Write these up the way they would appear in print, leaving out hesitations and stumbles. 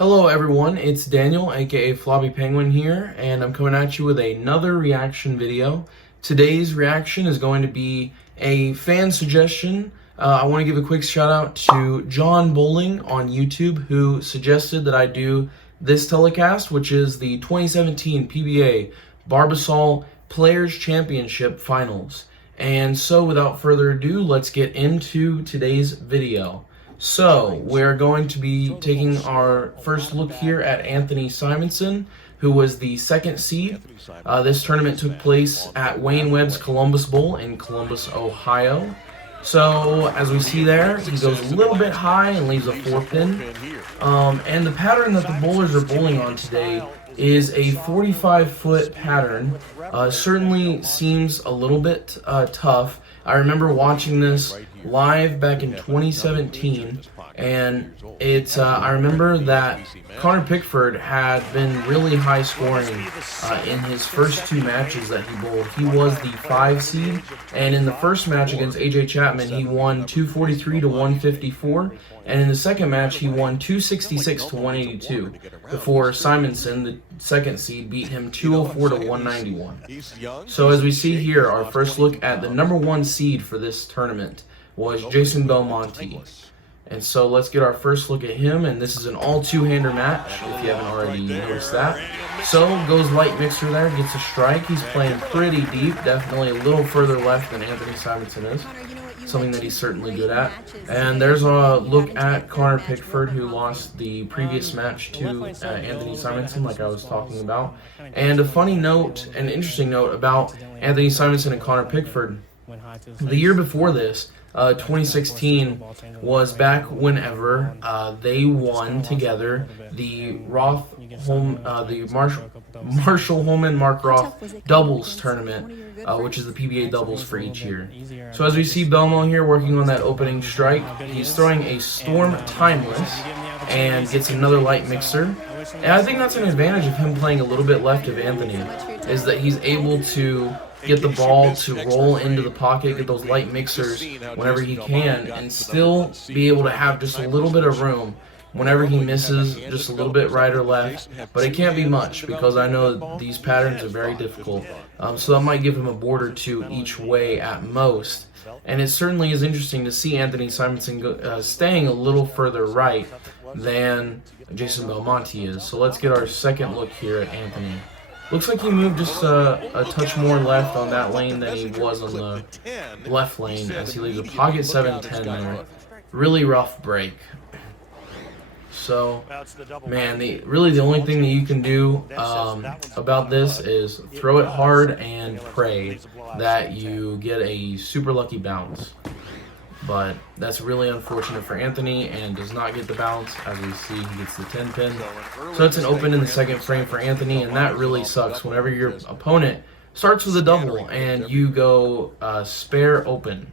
Hello everyone, it's Daniel, aka FloppyPENGuinn here, and I'm coming at you with another reaction video. Today's reaction is going to be a fan suggestion. I want to give a quick shout out to John Bowling on YouTube, who suggested that I do this telecast, which is the 2017 PBA Barbasol Players Championship Finals. And so without further ado, let's get into today's video. So, we're going to be taking our first look here at Anthony Simonson, who was the second seed. This tournament took place at Wayne Webb's Columbus Bowl in Columbus, Ohio. So, as we see there, he goes a little bit high and leaves a 4-pin. And the pattern that the bowlers are bowling on today is a 45-foot pattern. Certainly seems a little bit tough. I remember watching this live back in 2017, and I remember that Connor Pickford had been really high scoring in his first two matches that he bowled. He was the 5 seed, and in the first match against AJ Chapman, he won 243 to 154, and in the second match, he won 266 to 182, before Simonson, the second seed, beat him 204 to 191. So as we see here, our first look at the number 1 seed for this tournament was Jason Belmonte. And so let's get our first look at him, and this is an all two-hander match, if you haven't already noticed that. So, goes light mixer there, gets a strike. He's playing pretty deep, definitely a little further left than Anthony Simonson is, something that he's certainly good at. And there's a look at Connor Pickford, who lost the previous match to Anthony Simonson, like I was talking about. And a funny note, an interesting note about Anthony Simonson and Connor Pickford, the year before this, 2016, was back whenever they won together the Marshall Holman Mark Roth doubles tournament, which is the PBA doubles for each year. So as we see Belmo here working on that opening strike, he's throwing a Storm Timeless and gets another light mixer. And I think that's an advantage of him playing a little bit left of Anthony, is that he's able to get the ball to roll into the pocket, get those light mixers whenever he can, and still be able to have just a little bit of room whenever he misses just a little bit right or left. But it can't be much, because I know these patterns are very difficult. So that might give him a board or two each way at most. And it certainly is interesting to see Anthony Simonson staying a little further right than Jason Belmonte is. So let's get our second look here at Anthony. Looks like he moved just a touch more left on that lane than he was on the left lane, as he leaves a pocket 7-10 there. Really rough break. So, man, really the only thing that you can do about this is throw it hard and pray that you get a super lucky bounce. But that's really unfortunate for Anthony, and does not get the bounce. As we see, he gets the 10-pin. So it's an open in the second frame for Anthony, and that really sucks whenever your opponent starts with a double and you go spare open.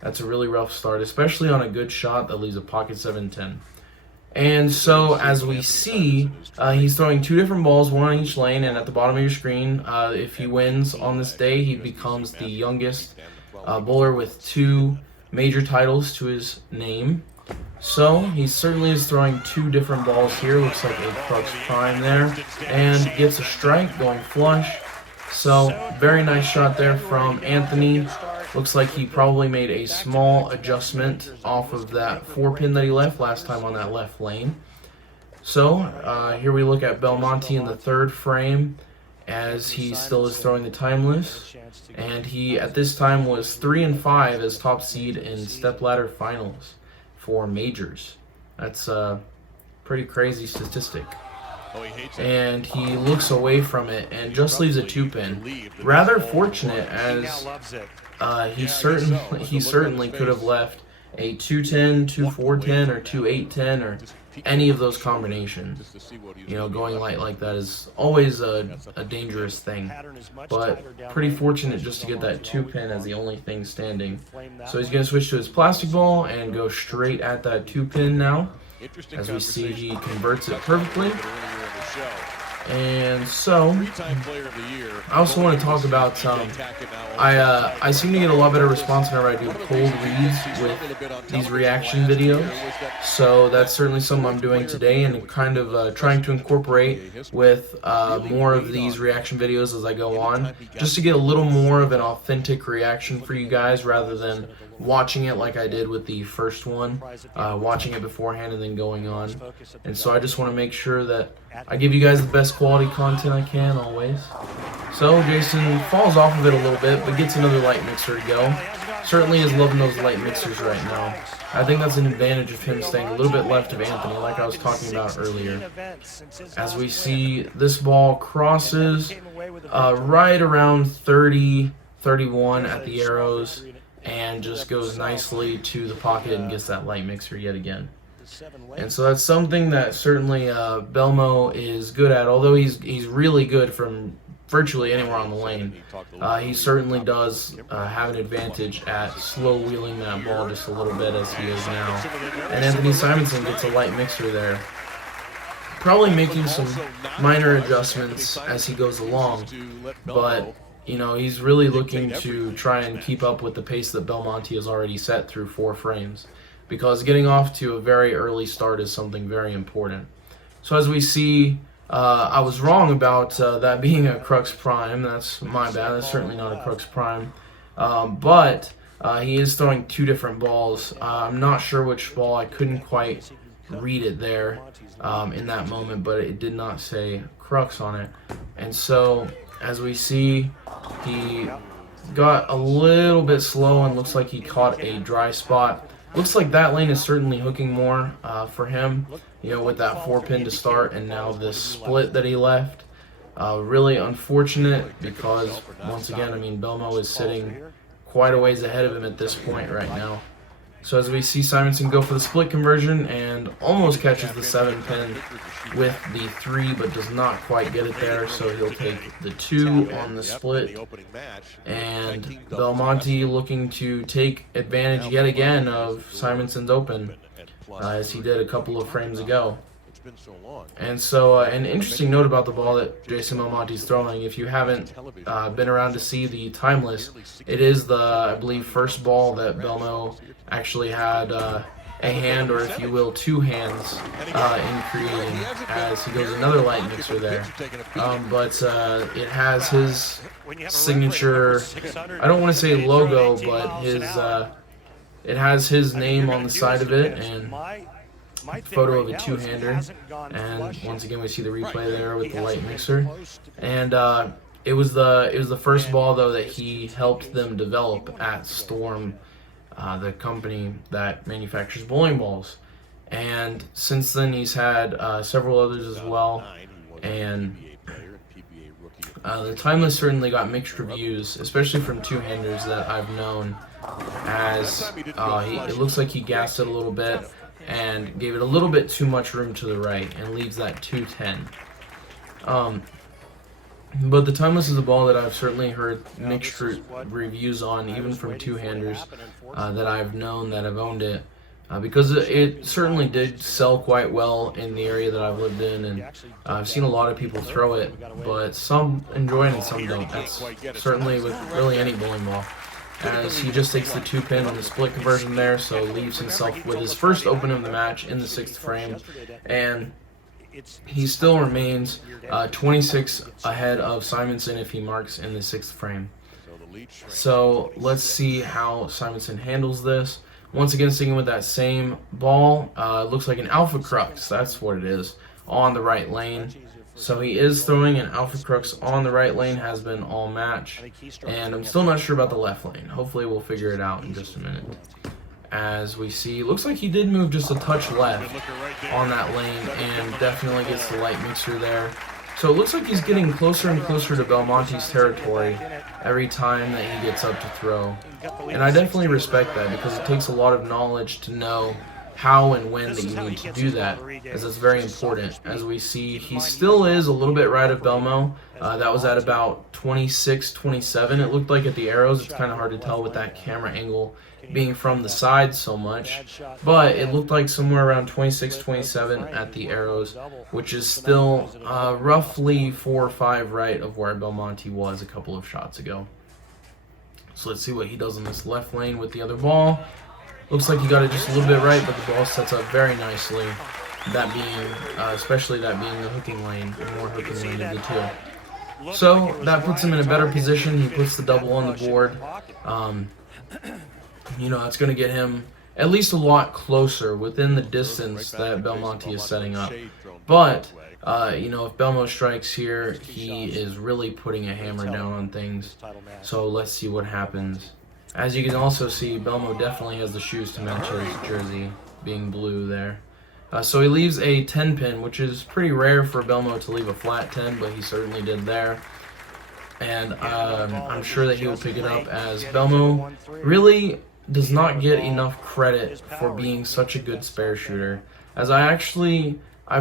That's a really rough start, especially on a good shot that leaves a pocket 7-10. And so, as we see, he's throwing 2 different balls, 1 on each lane, and at the bottom of your screen, if he wins on this day, he becomes the youngest bowler with 2 major titles to his name. So he certainly is throwing 2 different balls here. Looks like a Crux Prime there, and gets a strike going flush. So very nice shot there from Anthony. Looks like he probably made a small adjustment off of that 4-pin that he left last time on that left lane. So here we look at Belmonte in the third frame, as he still is throwing the Timeless, and he at this time was 3-5 as top seed in stepladder finals for majors. That's a pretty crazy statistic. And he looks away from it and just leaves a 2-pin. Rather fortunate, as he certainly could have left a 2-10, 2-4-10, or 2-8-10, or any of those combinations. You know, going light like that is always a dangerous thing, but pretty fortunate just to get that 2-pin as the only thing standing. So he's going to switch to his plastic ball and go straight at that 2-pin now. As we see, he converts it perfectly. And so, I also want to talk about, I seem to get a lot better response whenever I do cold reads with these reaction videos. So that's certainly something I'm doing today, and kind of trying to incorporate with more of these reaction videos as I go on, just to get a little more of an authentic reaction for you guys rather than watching it like I did with the first one, watching it beforehand and then going on. And so I just want to make sure that I give you guys the best quality content I can always. So Jason falls off of it a little bit, but gets another light mixer to go. Certainly is loving those light mixers right now. I think that's an advantage of him staying a little bit left of Anthony, like I was talking about earlier. As we see, this ball crosses right around 30, 31 at the arrows, and just goes nicely to the pocket and gets that light mixer yet again. And so that's something that certainly Belmo is good at, although he's really good from virtually anywhere on the lane. He certainly does have an advantage at slow wheeling that ball just a little bit as he is now. And Anthony Simonson gets a light mixer there, probably making some minor adjustments as he goes along, but you know, he's really looking to try and keep up with the pace that Belmonte has already set through 4 frames, because getting off to a very early start is something very important. So as we see, I was wrong about that being a Crux Prime. That's my bad. That's certainly not a Crux Prime. But he is throwing 2 different balls. I'm not sure which ball. I couldn't quite read it there in that moment, but it did not say Crux on it. And so as we see, he got a little bit slow and looks like he caught a dry spot. Looks like that lane is certainly hooking more for him, you know, with that 4-pin to start and now this split that he left. Really unfortunate because, once again, I mean, Belmo is sitting quite a ways ahead of him at this point right now. So as we see Simonson go for the split conversion and almost catches the 7-pin with the 3, but does not quite get it there, so he'll take the 2 on the split. And Belmonte looking to take advantage yet again of Simonson's open, as he did a couple of frames ago. And so an interesting note about the ball that Jason Belmonte's throwing, if you haven't been around to see the timeless, it is the, I believe, first ball that Belmo actually had a hand, or if you will, 2 hands in creating, as he goes another light mixer there. But it has his signature, I don't want to say logo, but his it has his name on the side of it, and photo of a 2-hander. And once again, we see the replay there with the light mixer. And it was the first ball, though, that he helped them develop at Storm, the company that manufactures bowling balls. And since then, he's had several others as well. And the Timeless certainly got mixed reviews, especially from 2-handers that I've known, as it looks like he gassed it a little bit and gave it a little bit too much room to the right and leaves that 210. But the Timeless is a ball that I've certainly heard mixed reviews on, even from 2-handers that I've known that have owned it, because it certainly did sell quite well in the area that I've lived in, and I've seen a lot of people throw it, but some enjoy it and some don't. That's certainly with really any bowling ball, as he just takes the 2-pin on the split conversion there, so leaves himself with his first open of the match in the 6th frame, and he still remains 26 ahead of Simonson if he marks in the 6th frame. So let's see how Simonson handles this. Once again, sticking with that same ball, looks like an Alpha Crux, that's what it is, on the right lane. So he is throwing an Alpha Crux on the right lane, has been all match, and I'm still not sure about the left lane. Hopefully we'll figure it out in just a minute. As we see, looks like he did move just a touch left on that lane and definitely gets the light mixer there. So it looks like he's getting closer and closer to Belmonte's territory every time that he gets up to throw. And I definitely respect that, because it takes a lot of knowledge to know how and when that you need to do that, as it's very important. As we see, he still is a little bit right of Belmo. That was at about 26, 27. It looked like at the arrows. It's kind of hard to tell with that camera angle being from the side so much, but it looked like somewhere around 26-27 at the arrows, which is still roughly 4 or 5 right of where Belmonte was a couple of shots ago. So let's see what he does in this left lane with the other ball. Looks like he got it just a little bit right, but the ball sets up very nicely. That being, especially that being the hooking lane, the more hooking lane of the two. So that puts him in a better position. He puts the double on the board. You know, it's going to get him at least a lot closer within the distance that Belmonte is setting up. But, you know, if Belmo strikes here, he is really putting a hammer down on things. So let's see what happens. As you can also see, Belmo definitely has the shoes to match his jersey, being blue there. So he leaves a 10 pin, which is pretty rare for Belmo to leave a flat 10, but he certainly did there. And I'm sure that he will pick it up, as Belmo really does not get enough credit for being such a good spare shooter. As I've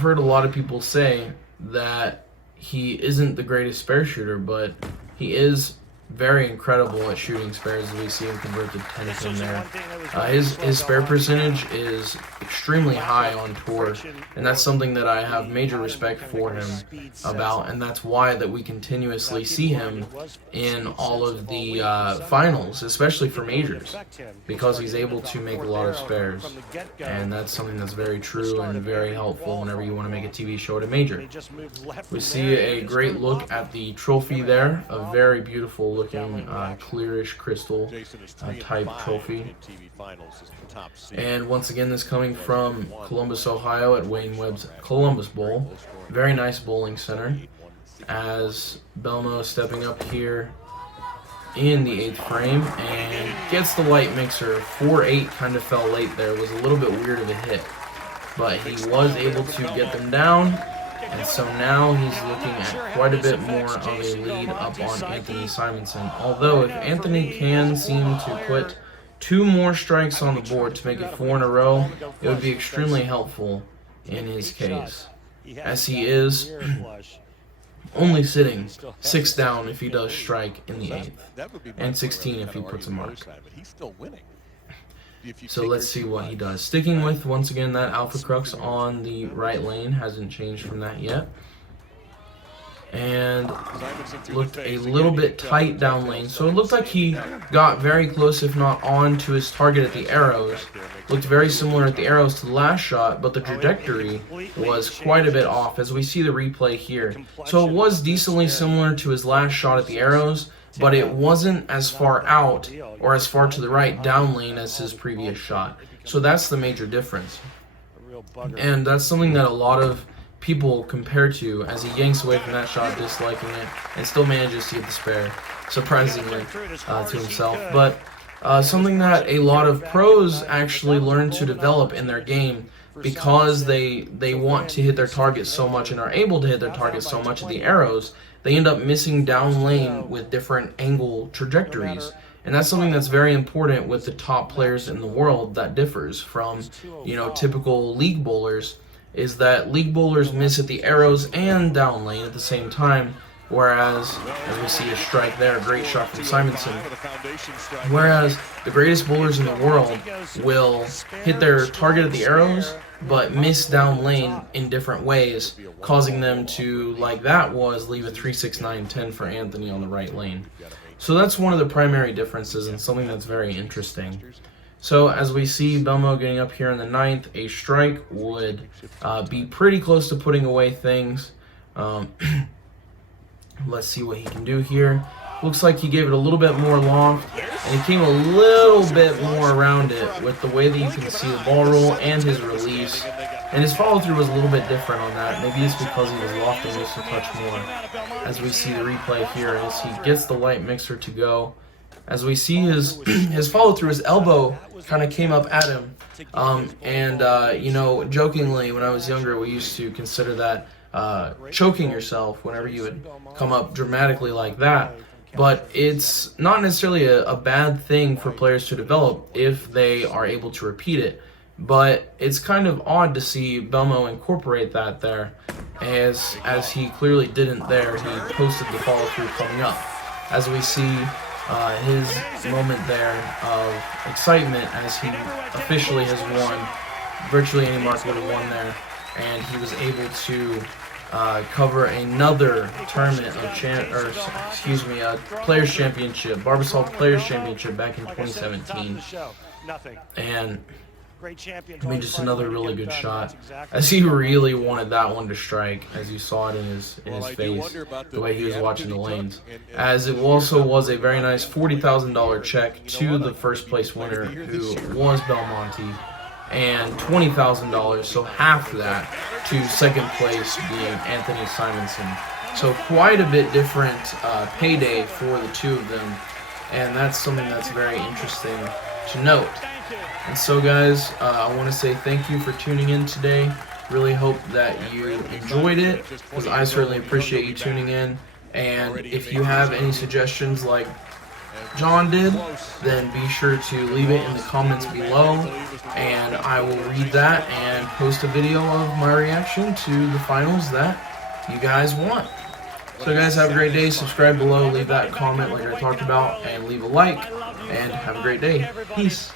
heard a lot of people say that he isn't the greatest spare shooter, but he is very incredible at shooting spares, as we see him convert to 10 pin there. His spare percentage is extremely high on tour, and that's something that I have major respect for him about, and that's why that we continuously see him in all of the finals, especially for majors, because he's able to make a lot of spares, and that's something that's very true and very helpful whenever you want to make a TV show at a major. We see a great look at the trophy there, a very beautiful looking clearish crystal type trophy. And once again, this coming from Columbus, Ohio at Wayne Webb's Columbus Bowl. Very nice bowling center. As Belmo stepping up here in the 8th frame and gets the light mixer. 4-8 kind of fell late there. Was a little bit weird of a hit, but he was able to get them down. And so now he's looking at quite a bit more of a lead up on Anthony Simonson. Although if Anthony can seem to put 2 more strikes on the board to make it 4 in a row, it would be extremely helpful in his case, as he is only sitting 6 down if he does strike in the 8th, and 16 if he puts a mark. So let's see what he does. Sticking with, once again, that Alpha Crux on the right lane. Hasn't changed from that yet. And looked a little bit tight down lane. So it looked like he got very close, if not on, to his target at the arrows. Looked very similar at the arrows to the last shot, but the trajectory was quite a bit off, as we see the replay here. So it was decently similar to his last shot at the arrows, but it wasn't as far out or as far to the right down lane as his previous shot. So that's the major difference. And that's something that a lot of people compare to, as he yanks away from that shot, disliking it, and still manages to get the spare, surprisingly, to himself. But something that a lot of pros actually learn to develop in their game, because they want to hit their target so much and are able to hit their target so much at the arrows, they end up missing down lane with different angle trajectories. And that's something that's very important with the top players in the world that differs from, you know, typical league bowlers, is that league bowlers miss at the arrows and down lane at the same time, whereas, as we see a strike there, a great shot from Simonson, whereas the greatest bowlers in the world will hit their target at the arrows but miss down lane in different ways, causing them to, like that was, leave a 3, 6, 9, 10 for Anthony on the right lane. So that's one of the primary differences, and something that's very interesting. So as we see Belmo getting up here in the 9th, a strike would be pretty close to putting away things. Let's see what he can do here. Looks like he gave it a little bit more loft, and he came a little bit more around it with the way that you can see the ball roll and his release. And his follow-through was a little bit different on that. Maybe it's because he was lofting just a touch more. As we see the replay here, as he gets the light mixer to go, as we see his follow-through, his elbow kind of came up at him. You know, jokingly, when I was younger, we used to consider that choking yourself whenever you would come up dramatically like that. But it's not necessarily a bad thing for players to develop if they are able to repeat it. But it's kind of odd to see Belmo incorporate that there, as he clearly didn't there. He posted the follow-through coming up. As we see his moment there of excitement as he officially has won. Virtually any mark would have won there, and he was able to cover another tournament of Players Championship, Barbasol Players Championship back in 2017, and I mean, just another really good shot, as he really wanted that one to strike, as you saw it in his face, the way he was watching the lanes. As it also was a very nice $40,000 check to the first place winner, who was Belmonte, and $20,000, so half that, to second place being Anthony Simonson. So quite a bit different payday for the two of them, and that's something that's very interesting to note. And so guys, I want to say thank you for tuning in today. Really hope that you enjoyed it, because I certainly appreciate you tuning in. And if you have any suggestions like John did, then be sure to leave it in the comments below, and I will read that and post a video of my reaction to the finals that you guys want. So guys, have a great day. Subscribe below, leave that comment like I talked about, and leave a like, and have a great day. Peace.